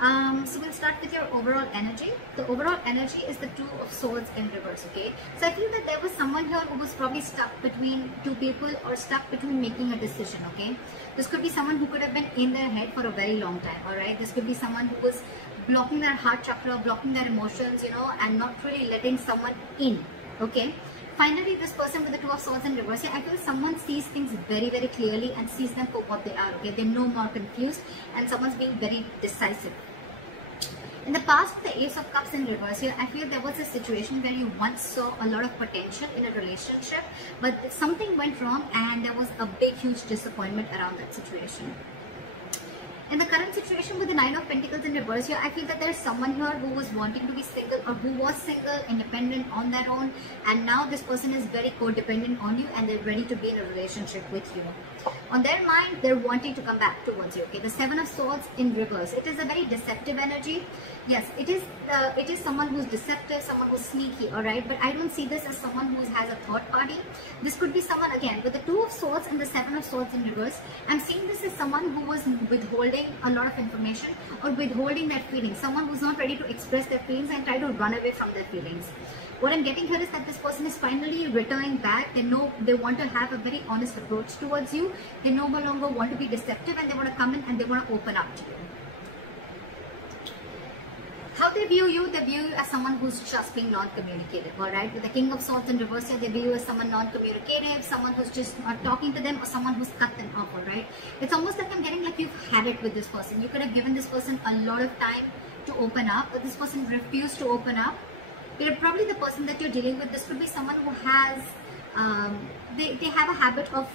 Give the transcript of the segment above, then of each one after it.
So we'll start with your overall energy. The overall energy is the Two of Swords in reverse, okay? So I feel that there was someone here who was probably stuck between two people or stuck between making a decision, okay? This could be someone who could have been in their head for a very long time, alright? This could be someone who was blocking their heart chakra, blocking their emotions, you know, and not really letting someone in, okay? Finally, this person with the Two of Swords in reverse, I feel someone sees things very, very clearly and sees them for what they are, okay? They're no more confused and someone's being very decisive. In the past, the Ace of Cups in reverse here, I feel there was a situation where you once saw a lot of potential in a relationship, but something went wrong and there was a big, huge disappointment around that situation. In the current situation with the Nine of Pentacles in reverse here, I feel that there's someone here who was wanting to be single or who was single, independent on their own, and now this person is very codependent on you and they're ready to be in a relationship with you. On their mind, they're wanting to come back towards you, okay? The Seven of Swords in reverse. It is a very deceptive energy. Yes, it is someone who's deceptive, someone who's sneaky, alright? But I don't see this as someone who has a third party. This could be someone, again, with the Two of Swords and the Seven of Swords in reverse. I'm seeing this as someone who was withholding a lot of information or withholding their feelings. Someone who's not ready to express their feelings and try to run away from their feelings. What I'm getting here is that this person is finally returning back. They know they want to have a very honest approach towards you. They no longer want to be deceptive and they want to come in and they want to open up to you. How they view you as someone who's just being non-communicative, alright? With the King of Swords in reverse here, they view you as someone non-communicative, someone who's just not talking to them or someone who's cut them off, alright? It's almost like I'm getting like you've had it with this person. You could have given this person a lot of time to open up, but this person refused to open up. You're probably the person that you're dealing with. This could be someone who has, they have a habit of,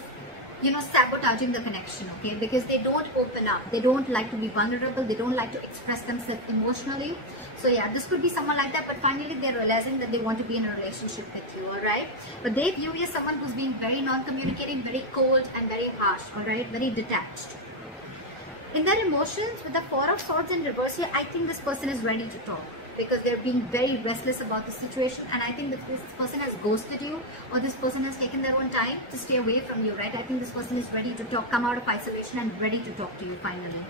you know, sabotaging the connection, okay? Because they don't open up. They don't like to be vulnerable. They don't like to express themselves emotionally. So yeah, this could be someone like that, but finally they're realizing that they want to be in a relationship with you, alright? But they view you as someone who's being very non-communicating, very cold and very harsh, alright? Very detached. In their emotions, with the Four of Swords in reverse here, I think this person is ready to talk, because they're being very restless about the situation, and I think that this person has ghosted you or this person has taken their own time to stay away from you, right? I think this person is ready to talk, come out of isolation and ready to talk to you finally.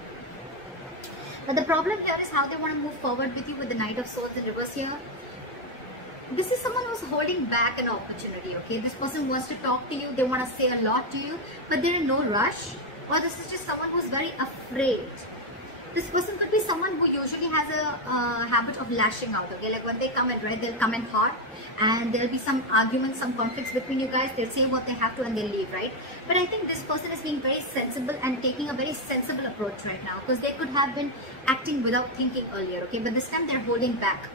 But the problem here is how they want to move forward with you with the Knight of Swords in reverse here. This is someone who's holding back an opportunity, okay? This person wants to talk to you, they want to say a lot to you, but they're in no rush. Or this is just someone who's very afraid. This person could be someone who usually has a habit of lashing out, okay? Like when they come in, right, they'll come in hot and there'll be some arguments, some conflicts between you guys. They'll say what they have to and they'll leave, right? But I think this person is being very sensible and taking a very sensible approach right now, because they could have been acting without thinking earlier, okay? But this time they're holding back.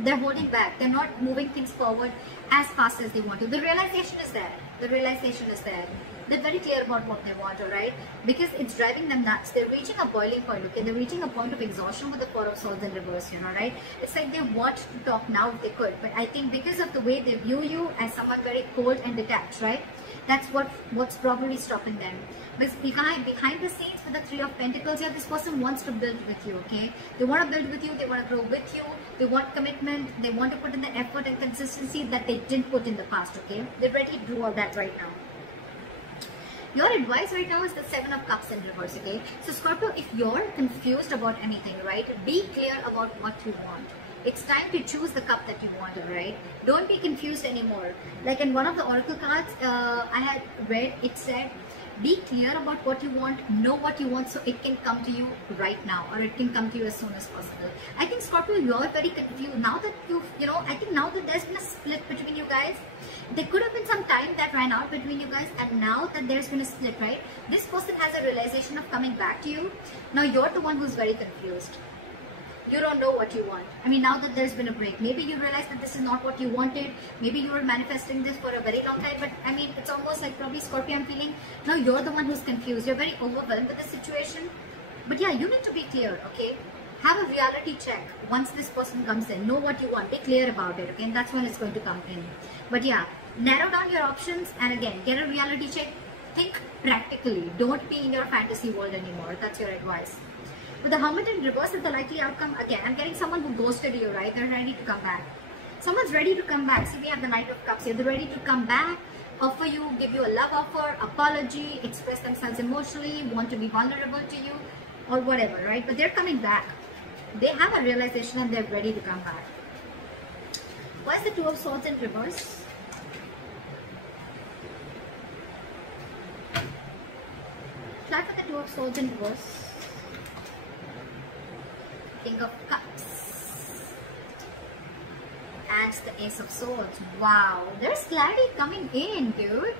They're holding back. They're not moving things forward as fast as they want to. The realization is there. The realization is there. They're very clear about what they want, alright? Because it's driving them nuts. They're reaching a boiling point, okay? They're reaching a point of exhaustion with the Four of Swords in reverse, you know, right? It's like they want to talk now if they could. But I think because of the way they view you as someone very cold and detached, right? That's what's probably stopping them. But behind the scenes with the Three of Pentacles here, this person wants to build with you, okay? They want to build with you, they want to grow with you, they want commitment, they want to put in the effort and consistency that they didn't put in the past, okay? They're ready to do all that right now. Your advice right now is the Seven of Cups in reverse, okay? So Scorpio, if you're confused about anything, right, be clear about what you want. It's time to choose the cup that you want, right? Don't be confused anymore. Like in one of the oracle cards I had read, it said, be clear about what you want, know what you want, so it can come to you right now, or it can come to you as soon as possible. I think Scorpio, you're very confused. Now that I think now that there's been a split between you guys, there could have been some time that ran out between you guys, and now that there's been a split, right? This person has a realization of coming back to you. Now you're the one who's very confused. You don't know what you want. I mean, now that there's been a break, maybe you realize that this is not what you wanted. Maybe you were manifesting this for a very long time, but I mean, it's almost like probably Scorpio, I'm feeling, now you're the one who's confused. You're very overwhelmed with the situation. But yeah, you need to be clear, okay? Have a reality check once this person comes in. Know what you want. Be clear about it, okay? And that's when it's going to come in. But yeah, narrow down your options and again, get a reality check. Think practically. Don't be in your fantasy world anymore. That's your advice. With the Hermit in reverse is the likely outcome. Again, I'm getting someone who ghosted you, right? They're ready to come back. Someone's ready to come back. See, we have the Knight of Cups here. They're ready to come back, offer you, give you a love offer, apology, express themselves emotionally, want to be vulnerable to you, or whatever, right? But they're coming back. They have a realization and they're ready to come back. Why is the Two of Swords in reverse? Flat with the Two of Swords in reverse. King of Cups. And the Ace of Swords. Wow, there's clarity coming in, dude.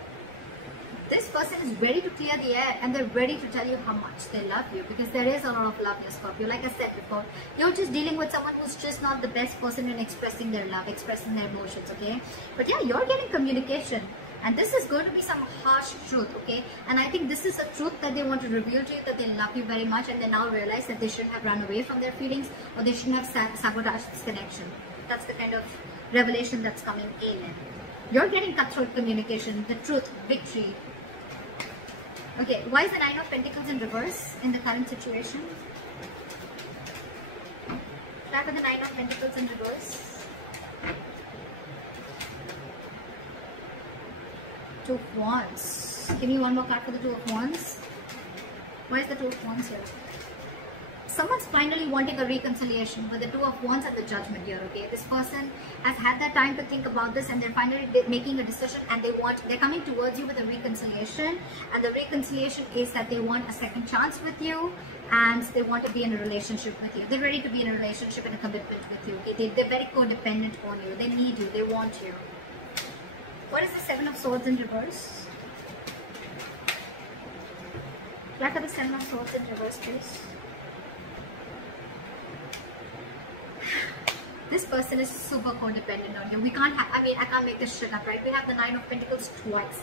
This person is ready to clear the air and they're ready to tell you how much they love you, because there is a lot of love in Scorpio. Like I said before, you're just dealing with someone who's just not the best person in expressing their love, expressing their emotions, okay? But yeah, you're getting communication. And this is going to be some harsh truth, okay? And I think this is a truth that they want to reveal to you, that they love you very much and they now realize that they shouldn't have run away from their feelings, or they shouldn't have sabotaged this connection. That's the kind of revelation that's coming in. You're getting cutthroat communication, the truth, victory. Okay, why is the Nine of Pentacles in reverse in the current situation? Flat with the Nine of Pentacles in reverse. Two of Wands. Give me one more card for the Two of Wands. Why is the Two of Wands here? Someone's finally wanting a reconciliation with the Two of Wands and the Judgment here, okay? This person has had that time to think about this and they're finally making a decision, and they're coming towards you with a reconciliation, and the reconciliation is that they want a second chance with you and they want to be in a relationship with you. They're ready to be in a relationship and a commitment with you, okay? They're very codependent on you. They need you. They want you. What is the Seven of Swords in reverse? What are the Seven of Swords in reverse, please? This person is super codependent on you. We can't have, I can't make this shit up, right? We have the Nine of Pentacles twice.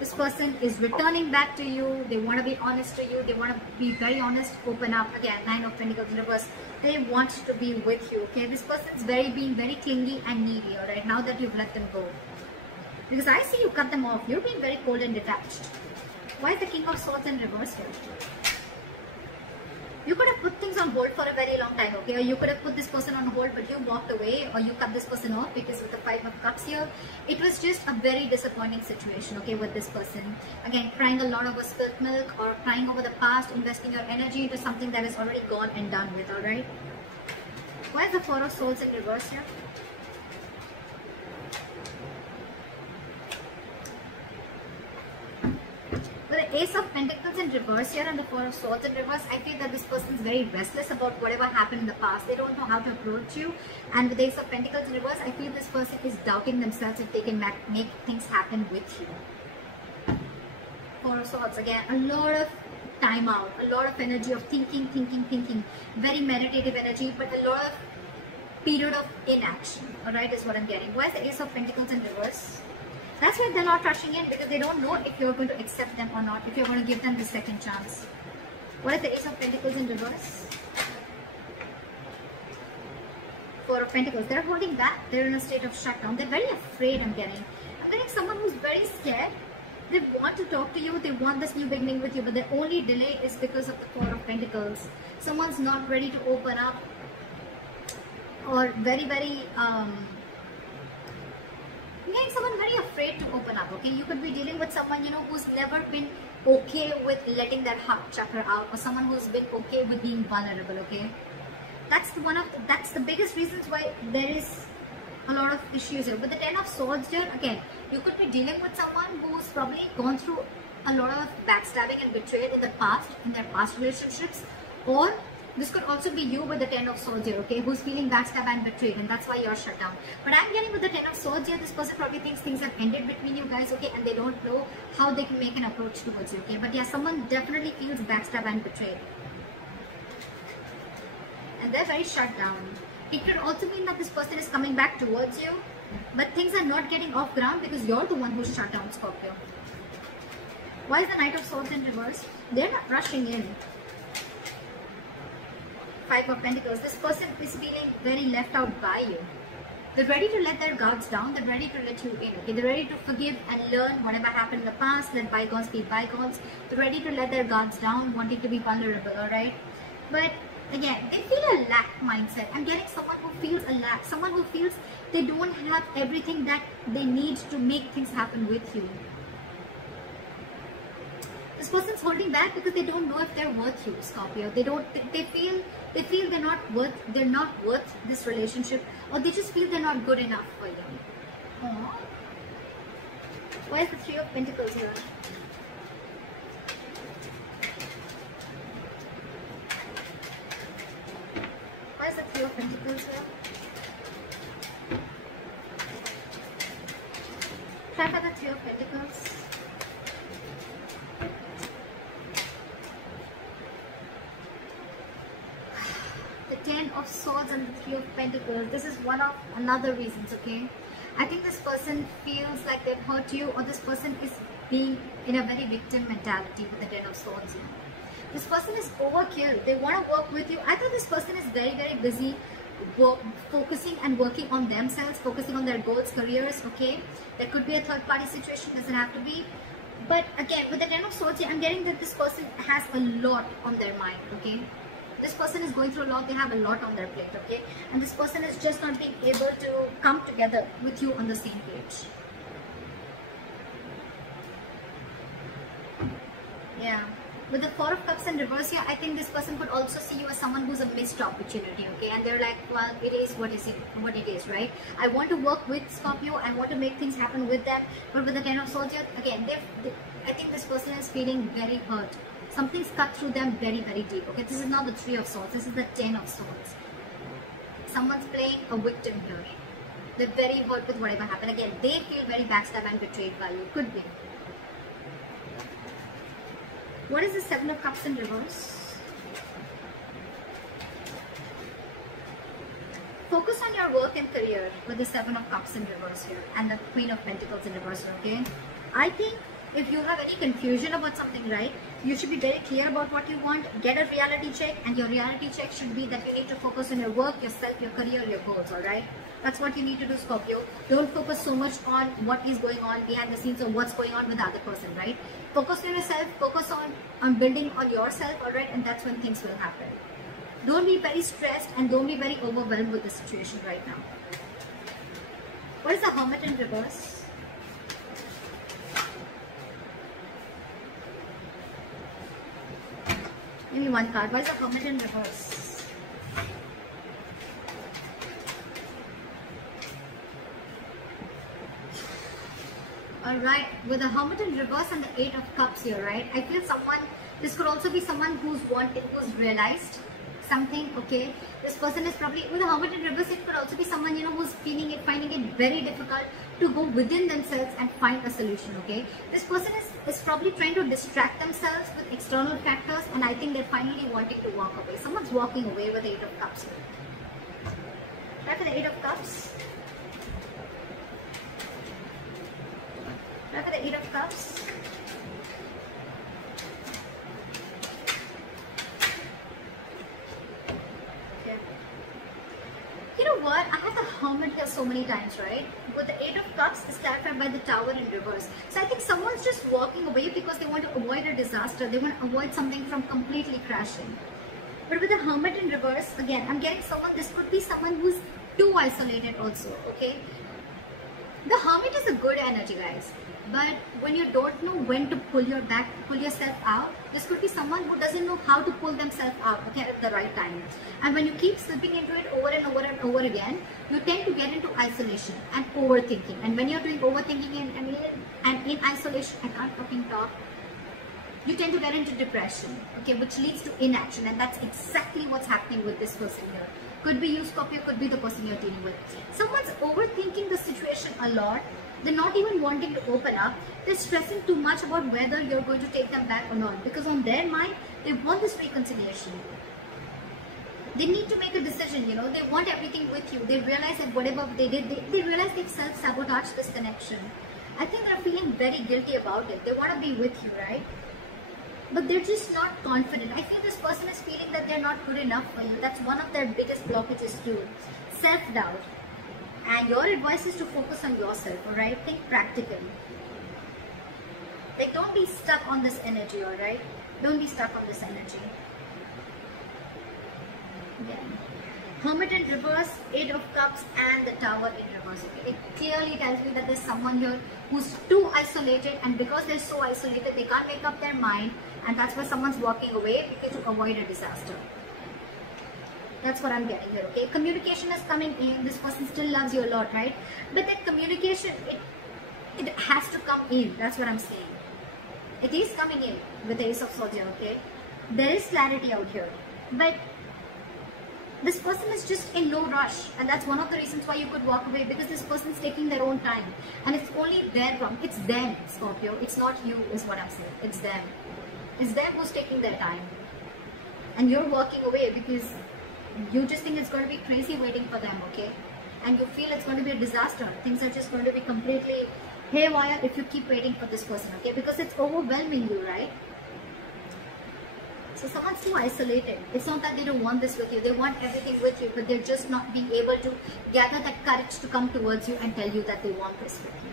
This person is returning back to you. They want to be honest to you. They want to be very honest, open up. Again, Nine of Pentacles in reverse. They want to be with you, okay? This person's being very clingy and needy, alright? Now that you've let them go. Because I see you cut them off. You're being very cold and detached. Why is the King of Swords in reverse here? You could have put things on hold for a very long time, okay? Or you could have put this person on hold, but you walked away, or you cut this person off, because with the Five of Cups here, it was just a very disappointing situation, okay, with this person. Again, crying a lot over spilt milk, or crying over the past, investing your energy into something that is already gone and done with, alright? Why is the Four of Swords in reverse here? With the Ace of Pentacles in reverse here and the Four of Swords in reverse, I feel that this person is very restless about whatever happened in the past. They don't know how to approach you. And with the Ace of Pentacles in reverse, I feel this person is doubting themselves if they can make things happen with you. Four of Swords, again, a lot of time out, a lot of energy of thinking. Very meditative energy, but a lot of period of inaction, alright, is what I'm getting. Why is the Ace of Pentacles in reverse? That's why they're not rushing in, because they don't know if you're going to accept them or not, if you're going to give them the second chance. What is the Ace of Pentacles in reverse? Four of Pentacles. They're holding back. They're in a state of shutdown. They're very afraid, I'm getting someone who's very scared. They want to talk to you. They want this new beginning with you, but the only delay is because of the Four of Pentacles. Someone's not ready to open up, or very someone very afraid to open up, okay? You could be dealing with someone, who's never been okay with letting their heart chakra out, or someone who's been okay with being vulnerable, okay? That's the biggest reasons why there is a lot of issues here. But the Ten of Swords here, again, you could be dealing with someone who's probably gone through a lot of backstabbing and betrayal in the past, in their past relationships, or this could also be you with the Ten of Swords here, okay, who's feeling backstabbed and betrayed, and that's why you're shut down. But I'm getting with the Ten of Swords here, this person probably thinks things have ended between you guys, okay, and they don't know how they can make an approach towards you, okay. But yeah, someone definitely feels backstabbed and betrayed, and they're very shut down. It could also mean that this person is coming back towards you, but things are not getting off ground because you're the one who's shut down, Scorpio. Why is the Knight of Swords in reverse? They're not rushing in. Five of Pentacles. This person is feeling very left out by you. They're ready to let their guards down. They're ready to let you in. Okay, they're ready to forgive and learn whatever happened in the past. Let bygones be bygones. They're ready to let their guards down, wanting to be vulnerable. All right, but again, they feel a lack mindset. I'm getting someone who feels a lack. Someone who feels they don't have everything that they need to make things happen with you. This person's holding back because they don't know if they're worth you, Scorpio. They feel they're not worth this relationship, or they just feel they're not good enough for you. Aww. Why is the Three of Pentacles here? Why is the Three of Pentacles here? Try for the Three of Pentacles. The Ten of Swords and the Three of Pentacles. This is one of another reasons, okay? I think this person feels like they've hurt you, or this person is being in a very victim mentality with the Ten of Swords here. This person is overkill. They want to work with you. I thought this person is very, very busy focusing and working on themselves, focusing on their goals, careers, okay? There could be a third party situation, doesn't have to be. But again, with the Ten of Swords, I'm getting that this person has a lot on their mind, okay? This person is going through a lot, they have a lot on their plate, okay? And this person is just not being able to come together with you on the same page. Yeah. With the Four of Cups in reverse here, I think this person could also see you as someone who's a missed opportunity, okay? And they're like, well, it is what it is, right? I want to work with Scorpio, I want to make things happen with them, but with the Ten of Swords here, again, I think this person is feeling very hurt. Something's cut through them very, very deep, okay? This is not the Three of Swords, this is the Ten of Swords. Someone's playing a victim here. They're very hurt with whatever happened. Again, they feel very backstabbed and betrayed by you. Could be. What is the Seven of Cups in reverse? Focus on your work and career with the Seven of Cups in reverse here and the Queen of Pentacles in reverse, okay? I think if you have any confusion about something, right, you should be very clear about what you want. Get a reality check, and your reality check should be that you need to focus on your work, yourself, your career, your goals, alright? That's what you need to do, Scorpio. Don't focus so much on what is going on behind the scenes or what's going on with the other person, right? Focus on yourself, focus on building on yourself, alright? And that's when things will happen. Don't be very stressed and don't be very overwhelmed with the situation right now. What is the Hermit in reverse? Give me one card. Why is the Hermit in reverse? Alright, with the Hermit in reverse and the Eight of Cups here, right? I feel this could also be someone who's realized something, okay? This person is probably, with the Hermit in reverse, it could also be someone, you know, who's finding it very difficult to go within themselves and find a solution, okay? This person is probably trying to distract themselves with external factors, and I think they're finally wanting to walk away. Someone's walking away with the Eight of Cups here. Try for the Eight of Cups. Try for the Eight of Cups. You know what? I have the Hermit here so many times, right? With the Eight of Cups is clarified by the Tower in reverse. So I think someone's just walking away because they want to avoid a disaster. They want to avoid something from completely crashing. But with the Hermit in reverse, again, I'm getting this could be someone who's too isolated also, okay? The Hermit is a good energy, guys. But when you don't know when to pull yourself out, this could be someone who doesn't know how to pull themselves out, okay, at the right time. And when you keep slipping into it over and over and over again, you tend to get into isolation and overthinking. And when you're doing overthinking and in isolation, I can't fucking talk, you tend to get into depression, okay, which leads to inaction. And that's exactly what's happening with this person here. Could be you, Scorpio, could be the person you're dealing with. Someone's overthinking the situation a lot. They're not even wanting to open up. They're stressing too much about whether you're going to take them back or not. Because on their mind, they want this reconciliation. They need to make a decision, you know. They want everything with you. They realize that whatever they did, they realize they've self-sabotaged this connection. I think they're feeling very guilty about it. They want to be with you, right? But they're just not confident. I feel this person is feeling that they're not good enough for you. That's one of their biggest blockages too. Self-doubt. And your advice is to focus on yourself, alright? Think practically. Like, don't be stuck on this energy, alright? Don't be stuck on this energy. Yeah. Hermit in reverse, Eight of Cups, and the Tower in reverse. Okay? It clearly tells me that there's someone here who's too isolated, and because they're so isolated, they can't make up their mind, and that's why someone's walking away, because to avoid a disaster. That's what I'm getting here, okay? Communication is coming in. This person still loves you a lot, right? But that communication, it has to come in. That's what I'm saying. It is coming in with the Ace of Swords here, okay? There is clarity out here. But this person is just in no rush. And that's one of the reasons why you could walk away, because this person's taking their own time. And it's only their problem. It's them, Scorpio. It's not you, is what I'm saying. It's them. It's them who's taking their time. And you're walking away because you just think it's going to be crazy waiting for them, okay? And you feel it's going to be a disaster. Things are just going to be completely haywire if you keep waiting for this person, okay? Because it's overwhelming you, right? So someone's too isolated. It's not that they don't want this with you. They want everything with you, but they're just not being able to gather that courage to come towards you and tell you that they want this with you.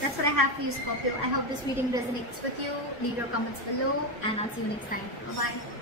That's what I have for you, Scorpio. I hope this reading resonates with you. Leave your comments below, and I'll see you next time. Bye-bye.